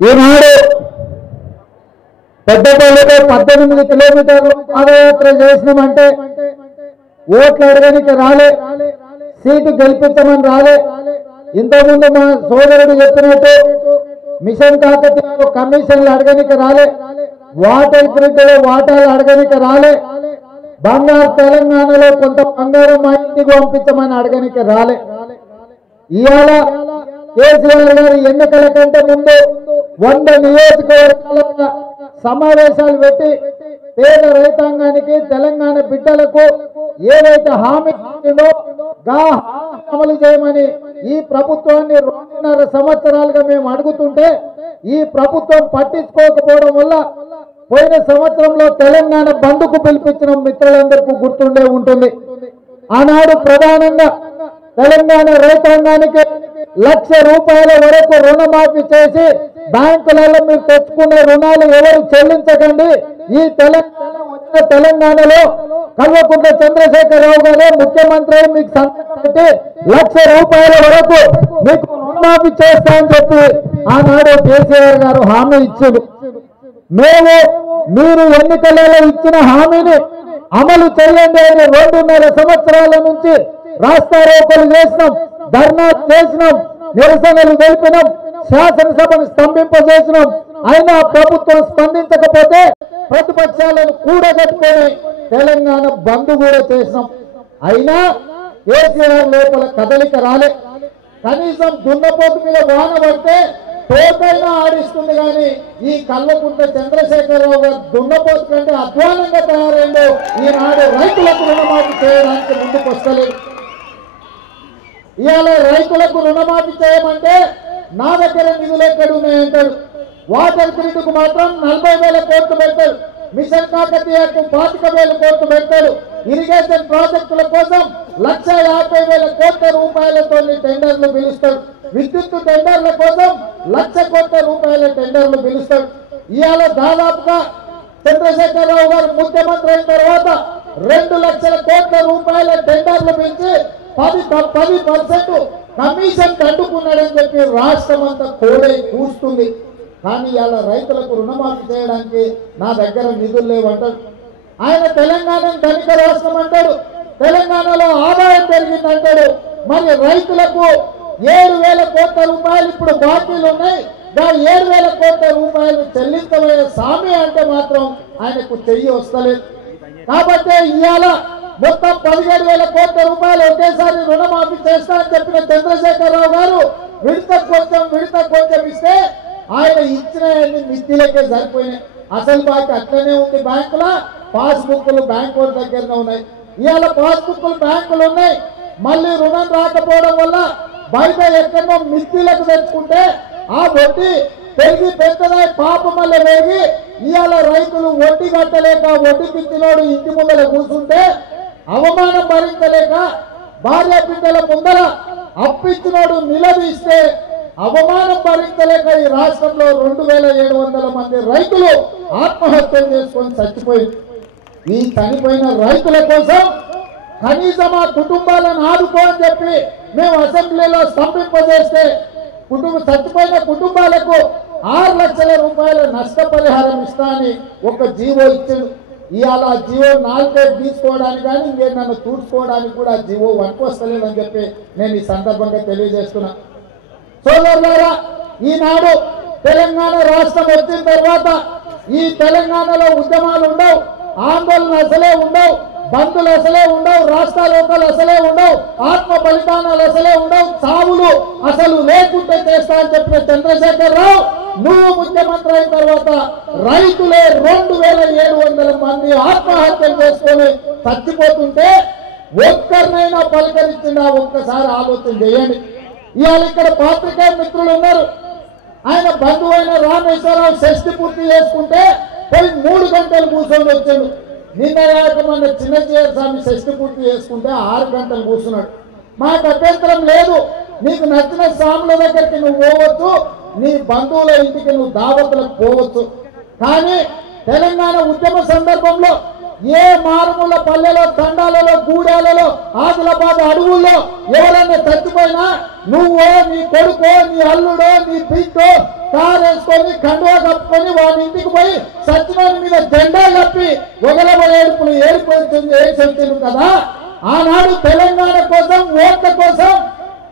ఈనాడు పెద్దపల్లిలో 18 కిలోమీటర్లు పాదయాత్ర చేసినామంటే ఓట్లు అడగనికి రాలే, సీటు గెలిపించమని రాలే. ఇంతకుముందు మా సోదరుడు చెప్పినట్టు మిషన్ కాకతీయ కమిషన్లు అడగనికి రాలే, వాటర్ గ్రిడ్లో వాటాలు అడగనికి రాలే, బంగారు తెలంగాణలో కొంత బంగారం మా ఇంటికి పంపించమని అడగనికి రాలే. ఇవాళ కేసీఆర్ గారి ఎన్నికల కంటే ముందు 100 నియోజకవర్గాల సమావేశాలు పెట్టి పేద రైతాంగానికి తెలంగాణ బిడ్డలకు ఏదైతే హామీ ఇచ్చిందో అమలు చేయమని ఈ ప్రభుత్వాన్ని 2.5 సంవత్సరాలుగా మేము అడుగుతుంటే ఈ ప్రభుత్వం పట్టించుకోకపోవడం వల్ల పోయిన సంవత్సరంలో తెలంగాణ బంద్కు పిలిపించిన మిత్రులందరికీ గుర్తుండే ఉంటుంది. ఆనాడు ప్రధానంగా తెలంగాణ రైతాంగానికి ₹1,00,000 వరకు రుణమాఫీ చేసి బ్యాంకులలో మీరు తెచ్చుకున్న రుణాలు ఎవరు చెల్లించకండి, ఈ తెలంగాణలో కల్వకుంట్ల చంద్రశేఖరరావు గారు ముఖ్యమంత్రి మీకు సంతకం పెట్టి ₹1,00,000 వరకు మీకు రుణమాఫీ చేస్తా అని చెప్పి ఆనాడు కేసీఆర్ గారు హామీ ఇచ్చారు. మేము మీరు ఎన్నికలలో ఇచ్చిన హామీని అమలు చేయండి అని 2.5 సంవత్సరాల నుంచి రాస్తారోకోలు చేసినాం, ధర్నా చేసినాం, నిరసనలు తెలిపినాం, శాసనసభను స్తంభింపజేసినాం. అయినా ప్రభుత్వం స్పందించకపోతే ప్రతిపక్షాలను కూడగట్టుకొని తెలంగాణ బంద్ కూడా చేసినాం. అయినా కేసీఆర్ లోపల కదలిక రాలే. కనీసం దున్నపోతు మీద వాన పడితే తోకైనా ఆడిస్తుంది కానీ ఈ కల్వకుంట్ల చంద్రశేఖరరావు గారు దున్నపోతు కంటే అధ్వానంగా తయారైందో ఈనాడు రైతులకు రుణమాఫీ చేయడానికి ముందుకు వస్తలేదు. ఇవాళ రైతులకు రుణమాఫీ చేయమంటే నా దగ్గర నిధులు ఎక్కడ ఉన్నాయంటాడు. వాటర్ గ్రిడ్కు మాత్రం 40,000 కోట్లు పెడతాడు, మిషన్ కాకతీయకు 25,000 కోట్లు పెడతాడు, ఇరిగేషన్ ప్రాజెక్టుల కోసం 1,50,000 కోట్ల రూపాయలతో టెండర్లు పిలుస్తాడు, విద్యుత్ టెండర్ల కోసం 1,00,000 కోట్ల రూపాయల టెండర్లు పిలుస్తాడు. ఇవాళ దాదాపుగా చంద్రశేఖరరావు గారు ముఖ్యమంత్రి అయిన తర్వాత 2,00,000 కోట్ల రూపాయల టెండర్లు పిలిచి 10% కమిషన్ కట్టుకున్నాడని చెప్పి రాష్ట్రం అంతా కోడై కూస్తుంది. కానీ ఇవాళ రైతులకు రుణమాఫీ చేయడానికి నా దగ్గర నిధులు లేవంటాడు. ఆయన తెలంగాణను ధనిక రాష్ట్రం అంటాడు, తెలంగాణలో ఆదాయం పెరిగిందంటాడు. మరి రైతులకు 7,000 కోట్ల రూపాయలు ఇప్పుడు బాకీలు ఉన్నాయి, 7,000 కోట్ల రూపాయలు చెల్లించబోయే సామి అంటే మాత్రం ఆయనకు చెయ్యి వస్తలేదు. కాబట్టి ఇవాళ మొత్తం 17,000 కోట్ల రూపాయలు ఒకేసారి రుణమాఫీ చేస్తా అని చెప్పిన చంద్రశేఖరరావు గారు విడత కొంచెం ఇస్తే ఆయన ఇచ్చిన మిత్తిలకే సరిపోయినాయి. అసలు బాకీ అట్లనే ఉంది, బ్యాంకుల పాస్బుక్లు బ్యాంకు వాళ్ళ దగ్గరనే ఉన్నాయి. ఇవాళ పాస్బుక్లు బ్యాంకులు ఉన్నాయి, మళ్ళీ రుణం రాకపోవడం వల్ల బయట ఎక్కడో మిత్తిలకు తెచ్చుకుంటే ఆ వడ్డీ పెరిగి పెద్దదాయి పాపం వల్ల పెరిగి ఇవాళ రైతులు వడ్డీ కట్టలేక వడ్డీ పిచ్చినోడు ఇంటి ముందర కూర్చుంటే అవమానం భరించలేక భార్య బిడ్డల ముందర అప్పిచ్చినోడు నిలదీస్తే అవమానం భరించలేక ఈ రాష్ట్రంలో 2,700 మంది రైతులు ఆత్మహత్యలు చేసుకొని చచ్చిపోయింది. ఈ చనిపోయిన రైతుల కోసం కనీసం ఆ కుటుంబాలను ఆదుకో అని చెప్పి మేము అసెంబ్లీలో స్తంభింపజేస్తే చచ్చిపోయిన కుటుంబాలకు 6 లక్షల రూపాయల నష్టపరిహారం ఇస్తా అని ఒక జీవో ఇచ్చాడు. ఇవాళ ఆ జీవో 4 తీసుకోవడానికి కానీ ఇంకేమన్నా చూసుకోవడానికి కూడా జీవో వస్తలేదని చెప్పి నేను ఈ సందర్భంగా తెలియజేస్తున్నా. సోదరులారా, ఈనాడు తెలంగాణ రాష్ట్రం వచ్చిన తర్వాత ఈ తెలంగాణలో ఉద్యమాలు ఉండవు, ఆందోళన అసలే ఉండవు, బంధులు అసలే ఉండవు, రాష్ట్రాలోకాలు అసలే ఉండవు, ఆత్మ బలిదానాలు అసలే ఉండవు, చావులు అసలు లేకుంటే చేస్తా అని చెప్పిన చంద్రశేఖరరావు నువ్వు ముఖ్యమంత్రి అయిన తర్వాత రైతులే 2,700 మంది ఆత్మహత్యలు చేసుకొని చచ్చిపోతుంటే ఒక్కరినైనా పలకరించిందా ఒక్కసారి ఆలోచన చేయండి. ఇవాళ ఇక్కడ పాత్రికేయ మిత్రులు ఉన్నారు, ఆయన బంధువు అయిన రామేశ్వరరావు షష్ఠి పూర్తి చేసుకుంటే పోయి 3 గంటలు కూర్చొని వచ్చాడు. నిన్న మన చిన్నజీయర్ స్వామి షష్ఠి పూర్తి చేసుకుంటే 6 గంటలు కూర్చున్నాడు. మాకు అభ్యంతరం లేదు, నీకు నచ్చిన స్వాముల దగ్గరికి నువ్వు పోవచ్చు, నీ బంధువుల ఇంటికి నువ్వు దావతులకు పోవచ్చు. కానీ తెలంగాణ ఉద్యమ సందర్భంలో ఏ మారుమూల పల్లెలో తండాలలో గూడాలలో ఆదిలాబాద్ అడవుల్లో ఎవరైనా చచ్చిపోయినా నువ్వో నీ కొడుకో నీ అల్లుడో నీ బిడ్డో కారు వేసుకొని కండువా కప్పుకొని వాడి ఇంటికి పోయి సత్యమైన మీద జెండా కప్పి ఒకలబడి ఏడుపులు ఏడ్చొచ్చింది కదా. ఆనాడు తెలంగాణ కోసం ఓట్ల కోసం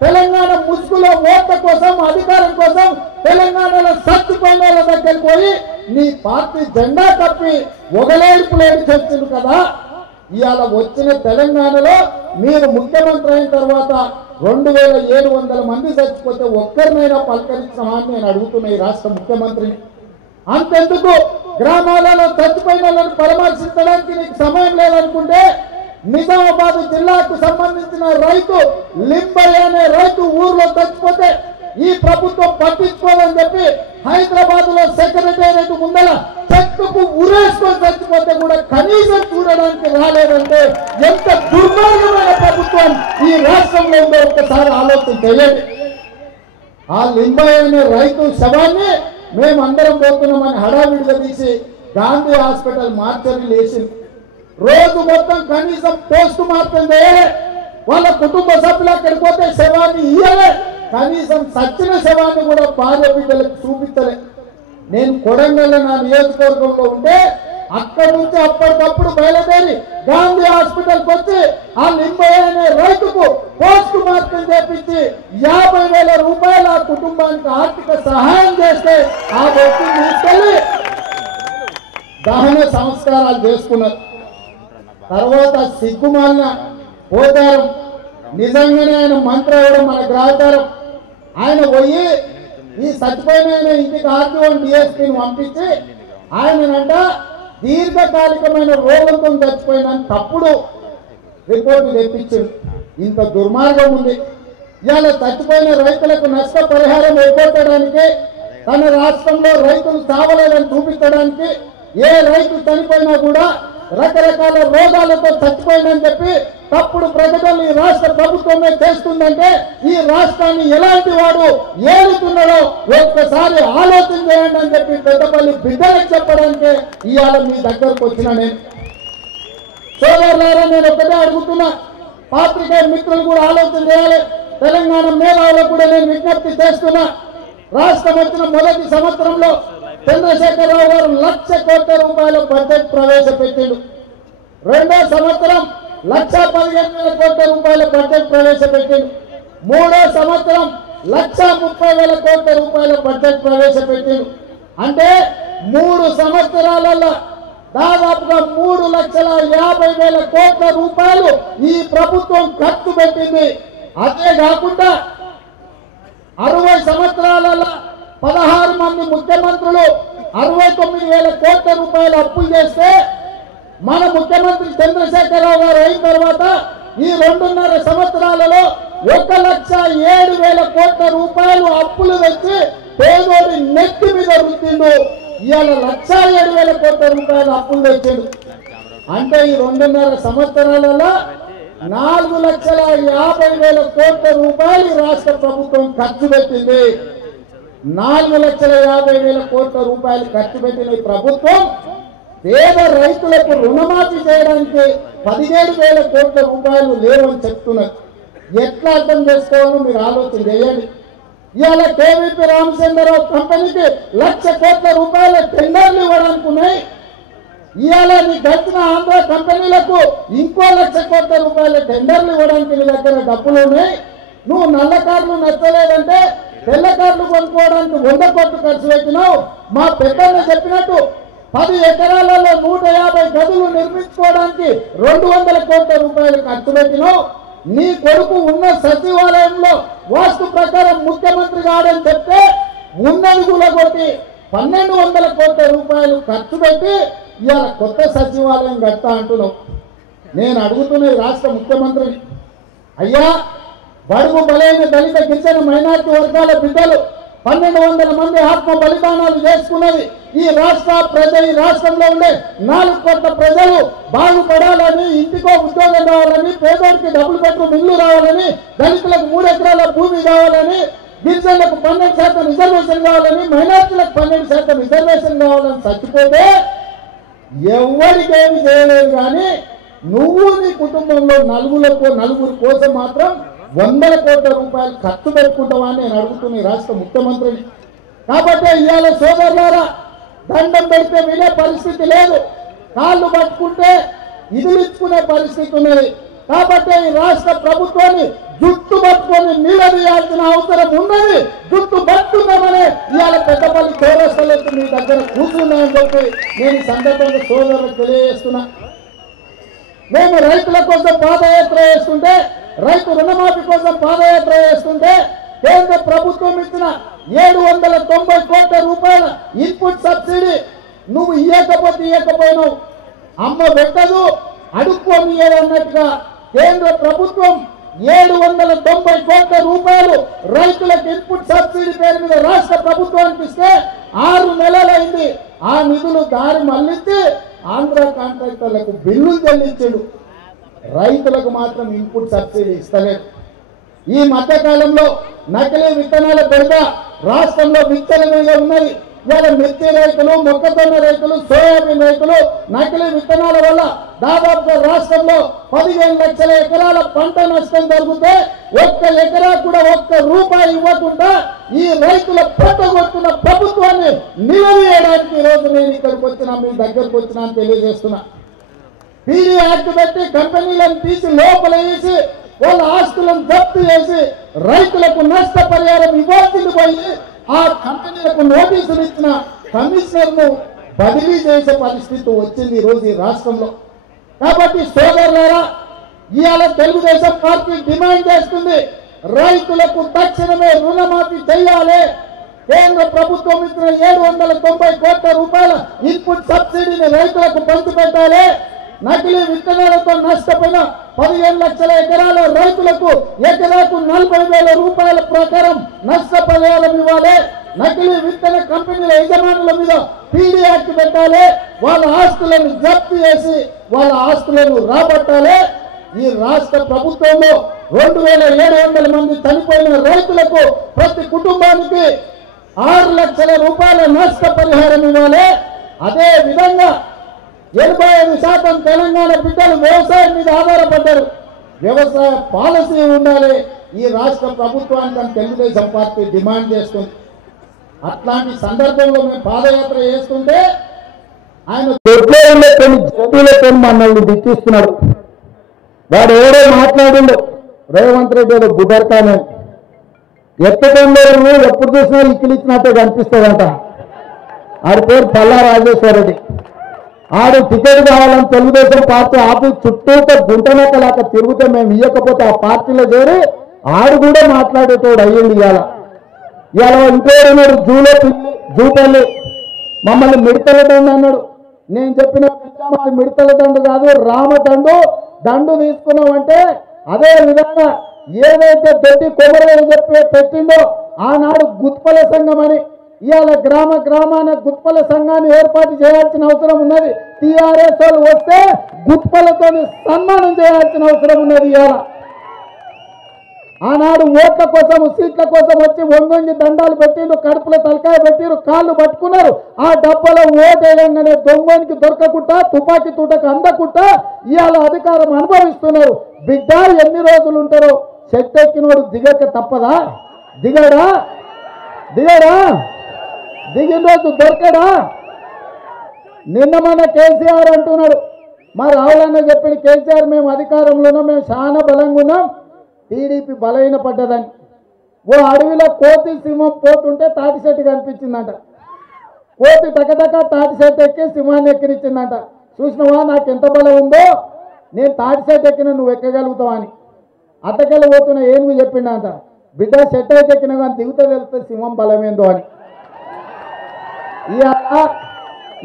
తెలంగాణ ముసుగులో ఓట్ల కోసం అధికారం కోసం తెలంగాణలో చచ్చిపోయిన వాళ్ళ దగ్గరికి పోయి నీ పార్టీ జెండా కప్పి ఒకలేడుపులు ఏడ్చొచ్చింది కదా. ఇవాళ వచ్చిన తెలంగాణలో మీరు ముఖ్యమంత్రి అయిన తర్వాత 2700 మంది చచ్చిపోతే ఒక్కరినైనా పలకరించమా అని నేను అడుగుతున్నా ఈ రాష్ట్ర ముఖ్యమంత్రిని. అంతెందుకు గ్రామాలలో చచ్చిపోయిన వాళ్ళని పరామర్శించడానికి నీకు సమయం లేదనుకుంటే నిజామాబాద్ జిల్లాకు సంబంధించిన రైతు లింబయ్య అనే రైతు ఊర్లో చచ్చిపోతే ఈ ప్రభుత్వం పట్టించుకోవాలని చెప్పి హైదరాబాద్ లో సెక్రటేరియట్ ముందర చెట్టుకు ఉరేసుకొని చచ్చిపోతే కూడా కనీసం చూడడానికి రాలేదంటే ఎంత దుర్మార్గమైన ప్రభుత్వం ఈ రాష్ట్రంలో ఉందో ఒకసారి ఆలోచన చేయండి. ఆ లింబయ్య అనే రైతు శవాన్ని మేమందరం పోతున్నామని హడావిడిగా తీసి గాంధీ హాస్పిటల్ మార్చరీ వేసి రోజు మొత్తం కనీసం పోస్ట్ మార్టం చేయలే. వాళ్ళ కుటుంబ సభ్యులు అక్కడికి పోతే శవాన్ని ఇయ్యలే. కనీసం సచ్చిన శవాన్ని కూడా భార్య బిడ్డలకు చూపించలే. నేను కొడంగల్ నా నియోజకవర్గంలో ఉంటే అక్కడి నుంచి అప్పటికప్పుడు బయలుదేరి గాంధీ హాస్పిటల్కి వచ్చి ఆ లింబయ్య అనే రైతుకు పోస్ట్ మార్టం చేపించి 50,000 రూపాయలు ఆ కుటుంబానికి ఆర్థిక సహాయం చేస్తే ఆ వ్యక్తిని తీసుకెళ్లి దహన సంస్కారాలు చేసుకున్నారు. తర్వాత సిగ్గుమాలిన పోతారం నిజంగానే ఆయన మంత్రి అవ్వడం మన గ్రాచారం. ఆయన పోయి ఈ చచ్చిపోయిన ఇంటికి ఆర్టీఓ డిఎస్పీని పంపించి ఆయనంట దీర్ఘకాలికమైన రోగంతో చచ్చిపోయిన తప్పుడు రిపోర్టు తెప్పించాడు. ఇంత దుర్మార్గం ఉంది. ఇవాళ చచ్చిపోయిన రైతులకు నష్టపరిహారం ఎగ్గొట్టడానికి తన రాష్ట్రంలో రైతులు చావలేదని చూపించడానికి ఏ రైతు చనిపోయినా కూడా రకరకాల రోగాలతో చచ్చిపోయిందని చెప్పి తప్పుడు ప్రకటనలు ఈ రాష్ట్ర ప్రభుత్వమే చేస్తుందంటే ఈ రాష్ట్రాన్ని ఎలాంటి వాడు ఏలుతున్నాడో ఒక్కసారి ఆలోచన చేయండి అని చెప్పి పెద్దపల్లి బిడ్డలకు చెప్పడానికి ఇవాళ మీ దగ్గరకు వచ్చిన నేను సోదరులారా, నేను ఒకటే అడుగుతున్నా, పాత్రికేయ మిత్రులు కూడా ఆలోచన చేయాలి. తెలంగాణ మేధావులకు కూడా నేను విజ్ఞప్తి చేస్తున్నా. రాష్ట్రం వచ్చిన మొదటి సంవత్సరంలో చంద్రశేఖరరావు గారు 1,00,000 కోట్ల రూపాయల బడ్జెట్ ప్రవేశపెట్టిండు. రెండో సంవత్సరం 1,15,000 కోట్ల రూపాయల బడ్జెట్ ప్రవేశపెట్టిండు. మూడో సంవత్సరం 1,30,000 కోట్ల రూపాయల బడ్జెట్ ప్రవేశపెట్టిండు. అంటే 3 సంవత్సరాలలో దాదాపుగా 3,50,000 కోట్ల రూపాయలు ఈ ప్రభుత్వం ఖర్చు పెట్టింది. అదే కాకుండా 60 సంవత్సరాలలో 16 మంది ముఖ్యమంత్రులు 69,000 కోట్ల రూపాయలు అప్పులు చేస్తే మన ముఖ్యమంత్రి చంద్రశేఖరరావు గారు అయిన తర్వాత ఈ 2.5 సంవత్సరాలలో 1,07,000 కోట్ల రూపాయలు అప్పులు తెచ్చి పేదోడి నెత్తి మీద రుద్దిండు. ఇవాళ 1,07,000 కోట్ల రూపాయలు అప్పులు తెచ్చిండు. అంటే ఈ 2.5 సంవత్సరాలలో 4,50,000 కోట్ల రూపాయలు రాష్ట్ర ప్రభుత్వం ఖర్చు పెట్టింది. 4,50,000 కోట్ల రూపాయలు ఖర్చు పెట్టిన ఈ ప్రభుత్వం పేద రైతులకు రుణమాఫీ చేయడానికి 17,000 కోట్ల రూపాయలు లేవని చెప్తున్నారు. ఎట్లా అర్థం చేసుకోవాలో మీరు ఆలోచన చేయండి. ఇవాళ కేవీపీ రామచంద్రరావు కంపెనీకి 1,00,000 కోట్ల రూపాయల టెండర్లు ఇవ్వడానికి ఉన్నాయి. ఇవాళ నీ గడిచిన ఆంధ్ర కంపెనీలకు ఇంకో 1,00,000 కోట్ల రూపాయల టెండర్లు ఇవ్వడానికి నీ దగ్గర డబ్బులు ఉన్నాయి. నువ్వు నల్ల కార్లు నచ్చలేదంటే తెల్ల కార్లు కొనుక్కోవడానికి 100 కోట్లు ఖర్చు పెట్టినావు. మా పెద్దన్న చెప్పినట్టు 10 ఎకరాలలో 150 గదులు నిర్మించుకోవడానికి 200 కోట్ల రూపాయలు ఖర్చు పెట్టినావు. నీ కొడుకు ఉన్న సచివాలయంలో వాస్తు ప్రకారం ముఖ్యమంత్రి కాడని చెప్తే ఉన్నది కూలగొట్టి 1,200 కోట్ల రూపాయలు ఖర్చు పెట్టి ఇవాళ కొత్త సచివాలయం కడతా అంటున్నావు. నేను అడుగుతున్న రాష్ట్ర ముఖ్యమంత్రిని, అయ్యా బడుగు బలైన దళిత గిరిజన మైనార్టీ వర్గాల బిడ్డలు 1,200 మంది ఆత్మ బలిదానాలు చేసుకున్నది ఈ రాష్ట్రంలో ఉండే 4 కోట్ల ప్రజలు బాగుపడాలని, ఇంటికో ఉద్యోగం రావాలని, పేదోడికి డబుల్ బెడ్రూమ్ ఇల్లు రావాలని, దళితులకు 3 ఎకరాల భూమి కావాలని, గిరిజనులకు 12% రిజర్వేషన్ కావాలని, మైనార్టీలకు 12% రిజర్వేషన్ కావాలని చచ్చిపోతే ఎవరికేమి చేయలేదు. కానీ నువ్వు నీ కుటుంబంలో నలుగురు కోసం మాత్రం 100 కోట్ల రూపాయలు ఖర్చు పెట్టుకుంటావా అని నేను అడుగుతున్నా ఈ రాష్ట్ర ముఖ్యమంత్రిని. కాబట్టి ఇవాళ సోదరులారా, దండం పెడితే వినే పరిస్థితి లేదు, కాళ్ళు పట్టుకుంటే ఇదిలించుకునే పరిస్థితి ఉన్నది. కాబట్టి ఈ రాష్ట్ర ప్రభుత్వాన్ని జుట్టు పట్టుకొని నిలదీయాల్సిన అవసరం ఉన్నది. జుట్టు పట్టుకుందామని ఇవాళ పెద్దపల్లి చౌరస్తలకు మీ దగ్గర కూర్చున్నాయని చెప్పి నేను ఈ సందర్భంగా సోదరులకు తెలియజేస్తున్నా. మేము రైతుల కోసం పాదయాత్ర చేస్తుంటే, రైతు రుణమాఫీ కోసం పాదయాత్ర చేస్తుంటే కేంద్ర ప్రభుత్వం ఇచ్చిన 790 కోట్ల రూపాయల ఇన్పుట్ సబ్సిడీ నువ్వు ఇవ్వకపోయినావు, అమ్మ పెట్టదు అడుక్కొని అన్నట్టుగా కేంద్ర ప్రభుత్వం 790 కోట్ల రూపాయలు రైతులకు ఇన్పుట్ సబ్సిడీ పేరు మీద రాష్ట్ర ప్రభుత్వానికి ఇస్తే 6 నెలలైంది. ఆ నిధులు దారి మళ్లించి ఆంధ్ర కాంట్రాక్టర్లకు బిల్లులు చెల్లించాడు, రైతులకు మాత్రం ఇన్పుట్ సబ్సిడీ ఇస్తలేదు. ఈ మధ్యకాలంలో నకిలీ విత్తనాల బెడద రాష్ట్రంలో విచ్చలవిడిగా ఉన్నది. ఇవాళ మిర్చి రైతులు, మొక్కజొన్న రైతులు, సోయాబీన్ రైతులు నకిలీ విత్తనాల వల్ల దాదాపుగా రాష్ట్రంలో 15 లక్షల ఎకరాల పంట నష్టం జరిగితే ఒక్క ఎకరా కూడా ₹1 ఇవ్వకుండా ఈ రైతుల పట్టగొట్టున్న ప్రభుత్వాన్ని నిలదీయడానికి ఈరోజు నేను ఇక్కడికి వచ్చినా, మీ దగ్గరకు వచ్చినా అని తెలియజేస్తున్నా. పీడీ యాక్ట్ పెట్టి కంపెనీలను తీసి లోపల వేసి వాళ్ళ ఆస్తులను జప్తు చేసి రైతులకు నష్టపరిహారం ఇవ్వాల్సింది పోయి ఆ కంపెనీలకు నోటీసులు ఇచ్చిన కమిషనర్ను బదిలీ చేసే పరిస్థితి వచ్చింది ఈరోజు ఈ రాష్ట్రంలో. కాబట్టి సోదరులారా, ఇవాళ తెలుగుదేశం పార్టీ డిమాండ్ చేస్తుంది, రైతులకు తక్షణమే రుణమాఫీ చేయాలి. కేంద్ర ప్రభుత్వం ఇచ్చిన 790 కోట్ల రూపాయల ఇన్పుట్ సబ్సిడీని రైతులకు పంచిపెట్టాలి. నకిలీ విత్తనాలతో నష్టపోయిన 15 లక్షల ఎకరాల రైతులకు ఎకరాకు 40,000 రూపాయల ప్రకారం నష్టపరిహారం ఇవ్వాలి. నకిలీ విత్తన కంపెనీల యజమానుల మీద పీడీ యాక్ట్ పెట్టాలి. వాళ్ళ ఆస్తులను జప్తు చేసి వాళ్ళ ఆస్తులను రాబట్టాలి. ఈ రాష్ట్ర ప్రభుత్వంలో 2,700 మంది చనిపోయిన రైతులకు ప్రతి కుటుంబానికి 6 లక్షల రూపాయల నష్టపరిహారం ఇవ్వాలి. అదే విధంగా 85% తెలంగాణ బిడ్డలు వ్యవసాయం మీద ఆధారపడ్డారు. వ్యవసాయ పాలసీ ఉండాలి ఈ రాష్ట్ర ప్రభుత్వానికి అని తెలుగుదేశం పార్టీ డిమాండ్ చేస్తుంది. అట్లాంటి సందర్భంలో మేము పాదయాత్ర చేస్తుంటే ఆయన కొన్ని జట్టులతో మనల్ని దిక్కిస్తున్నాడు. వాడు ఎవరో మాట్లాడిండు, రేవంత్ రెడ్డి ఏదో గుబర్కానే ఎత్తకంలో ఎప్పుడు చూసినా ఇక్కిలిచ్చినట్టే కనిపిస్తుందంట. ఆడి పేరు పల్లా రాజేశ్వర రెడ్డి. ఆడు టికెట్ కావాలని తెలుగుదేశం పార్టీ ఆఫీస్ చుట్టూతో గుంటనక్కలాక తిరుగుతే మేము ఇవ్వకపోతే ఆ పార్టీలో చేరి ఆడు కూడా మాట్లాడేటోడు అయ్యింది. ఇవాళ ఇంకోడున్నాడు జూపల్లి, మమ్మల్ని మిడతల దండు అన్నాడు. నేను చెప్పిన మిడతల దండు కాదు, రామదండు. దండు తీసుకున్నామంటే అదే విధంగా ఏదైతే దొడ్డి కొబ్బరి చెప్పి పెట్టిండో ఆనాడు గుత్పల సంఘం అని ఇవాళ గ్రామాన గుత్పల సంఘాన్ని ఏర్పాటు చేయాల్సిన అవసరం ఉన్నది. టీఆర్ఎస్ వాళ్ళు వస్తే గుత్పలతో సన్మానం చేయాల్సిన అవసరం ఉన్నది. ఇవాళ ఆనాడు ఓట్ల కోసం సీట్ల కోసం వచ్చి వంగొంగి దండాలు పెట్టిరు, కడుపులో తలకాయ పెట్టిరు, కాళ్ళు పట్టుకున్నారు. ఆ డబ్బాలో ఓటేయంగానే దొంగనికి దొరకకుండా తుపాకీ తూటకు అందకుండా ఇవాళ అధికారం అనుభవిస్తున్నారు. బిడ్డ ఎన్ని రోజులు ఉంటారో చెట్టు ఎక్కినోడు దిగక తప్పదా? దిగడా దిగిన రోజు దొరకడా? నిన్న మన కేసీఆర్ అంటున్నాడు, మా రావులన్న చెప్పిన కేసీఆర్ మేము అధికారంలో ఉన్నాం, మేము చాలా బలంగా ఉన్నాం, టీడీపీ బలహీన పడ్డదని. ఓ అడవిలో కోతి సింహం పోతుంటే తాటి చెట్టు కనిపించిందంట. కోతి టకటక తాటి చెట్టు ఎక్కి సింహాన్ని ఎక్కిరించిందంట. చూసినవా నాకు ఎంత బలం ఉందో, నేను తాటి చెట్టు ఎక్కిన నువ్వు ఎక్కగలుగుతావా అని. అత్తకెళ్ళి పోతున్న ఏనుగు చెప్పిండంట, బిడ్డ చెట్టు అయితే ఎక్కినా కానీ దిగుతా తెలిస్తే సింహం బలమేందో అని.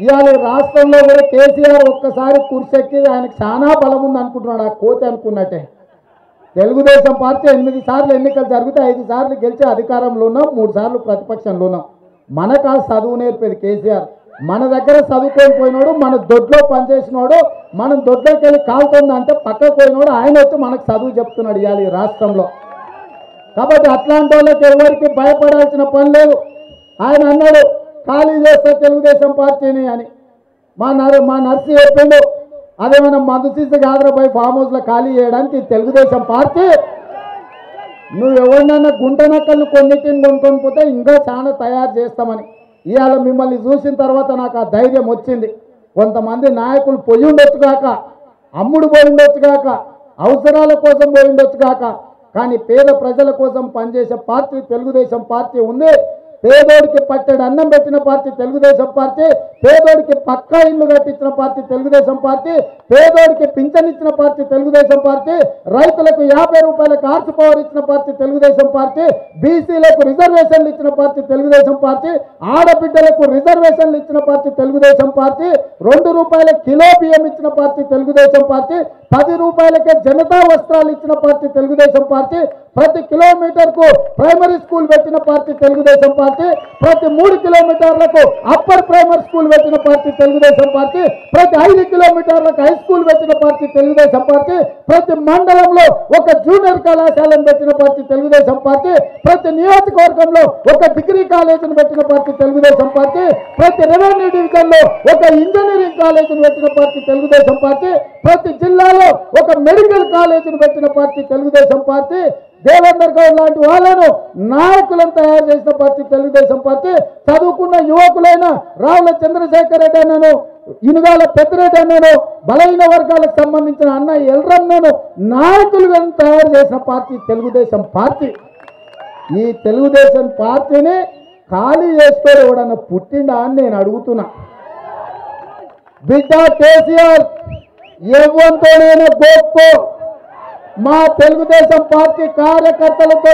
ఇవాళ రాష్ట్రంలో కూడా కేసీఆర్ ఒక్కసారి కుర్చెక్కి ఆయనకు చాలా బలం ఉంది అనుకుంటున్నాడు. ఆ కోతి అనుకున్నట్టే తెలుగుదేశం పార్టీ 8 సార్లు ఎన్నికలు జరిగితే 5 సార్లు గెలిచి అధికారంలో ఉన్నాం, 3 సార్లు ప్రతిపక్షంలో ఉన్నాం. మనకు ఆ చదువు నేర్పేది కేసీఆర్. మన దగ్గర చదువుకొని పోయినాడు, మన దొడ్లో పనిచేసినాడు, మనం దొడ్లోకి వెళ్ళి కాలుతుంది అంటే పక్కకు పోయినాడు, ఆయన వచ్చి మనకు చదువు చెప్తున్నాడు ఇవాళ ఈ రాష్ట్రంలో. కాబట్టి అట్లాంటి వాళ్ళకి ఎవరికి భయపడాల్సిన పని లేదు. ఆయన అన్నాడు ఖాళీ చేస్తే తెలుగుదేశం పార్టీని అని. మా నర్సి చెప్పిండు అదేమన్నా మందు సీసీ కాదురా పోయి ఫామ్ హౌస్లో ఖాళీ చేయడానికి తెలుగుదేశం పార్టీ నువ్వు ఎవరినైనా గుంటనక్కల్ని కొన్నిటిని కొనుక్కొని పోతే ఇంకా చాలా తయారు చేస్తామని ఇవాళ మిమ్మల్ని చూసిన తర్వాత నాకు ఆ ధైర్యం వచ్చింది. కొంతమంది నాయకులు పోయి ఉండొచ్చు కాక, అమ్ముడు పోయి ఉండొచ్చు కాక, అవసరాల కోసం పోయి ఉండొచ్చు కాక, కానీ పేద ప్రజల కోసం పనిచేసే పార్టీ తెలుగుదేశం పార్టీ ఉంది. పేదోడికి పట్టెడు అన్నం పెట్టిన పార్టీ తెలుగుదేశం పార్టీ, పేదోడికి పక్కా ఇల్లు కట్టించిన పార్టీ తెలుగుదేశం పార్టీ, పేదోడికి పింఛన్ ఇచ్చిన పార్టీ తెలుగుదేశం పార్టీ, రైతులకు 50 రూపాయల కార్స్ పవర్ ఇచ్చిన పార్టీ తెలుగుదేశం పార్టీ, బీసీలకు రిజర్వేషన్లు ఇచ్చిన పార్టీ తెలుగుదేశం పార్టీ, ఆడబిడ్డలకు రిజర్వేషన్లు ఇచ్చిన పార్టీ తెలుగుదేశం పార్టీ, 2 రూపాయల కిలో బియ్యం ఇచ్చిన పార్టీ తెలుగుదేశం పార్టీ, 10 రూపాయలకే జనతా వస్త్రాలు ఇచ్చిన పార్టీ తెలుగుదేశం పార్టీ, ప్రతి కిలోమీటర్కు ప్రైమరీ స్కూల్ పెట్టిన పార్టీ తెలుగుదేశం పార్టీ, ప్రతి 3 కిలోమీటర్లకు అప్పర్ ప్రైమరీ స్కూల్ పెట్టిన పార్టీ తెలుగుదేశం పార్టీ, ప్రతి 5 కిలోమీటర్లకు హై స్కూల్ పెట్టిన పార్టీ తెలుగుదేశం పార్టీ, ప్రతి మండలంలో ఒక జూనియర్ కళాశాలను పెట్టిన పార్టీ తెలుగుదేశం పార్టీ, ప్రతి నియోజకవర్గంలో ఒక డిగ్రీ కాలేజీని పెట్టిన పార్టీ తెలుగుదేశం పార్టీ, ప్రతి రెవెన్యూ డివిజన్లో ఒక ఇంజనీరింగ్ కాలేజీని పెట్టిన పార్టీ తెలుగుదేశం పార్టీ, ప్రతి జిల్లాలో ఒక మెడికల్ కాలేజీని పెట్టిన పార్టీ తెలుగుదేశం పార్టీ, దేవేందర్ గౌడ్ లాంటి వాళ్ళను నాయకులను తయారు చేసిన పార్టీ తెలుగుదేశం పార్టీ, చదువుకున్న యువకులైన రావుల చంద్రశేఖర్ రెడ్డి అన్నను, ఇనుగాల పెద్దిరెడ్డి అన్నను, బలహీన వర్గాలకు సంబంధించిన అన్న ఎల్రన్నను నాయకులుగా తయారు చేసిన పార్టీ తెలుగుదేశం పార్టీ. ఈ తెలుగుదేశం పార్టీని ఖాళీ చేస్తే ఎవడన్నా పుట్టిండా అని నేను అడుగుతున్నా. బిడ్డ కేసీఆర్ ఎవరితోనైనా గోక్కో, మా తెలుగుదేశం పార్టీ కార్యకర్తలతో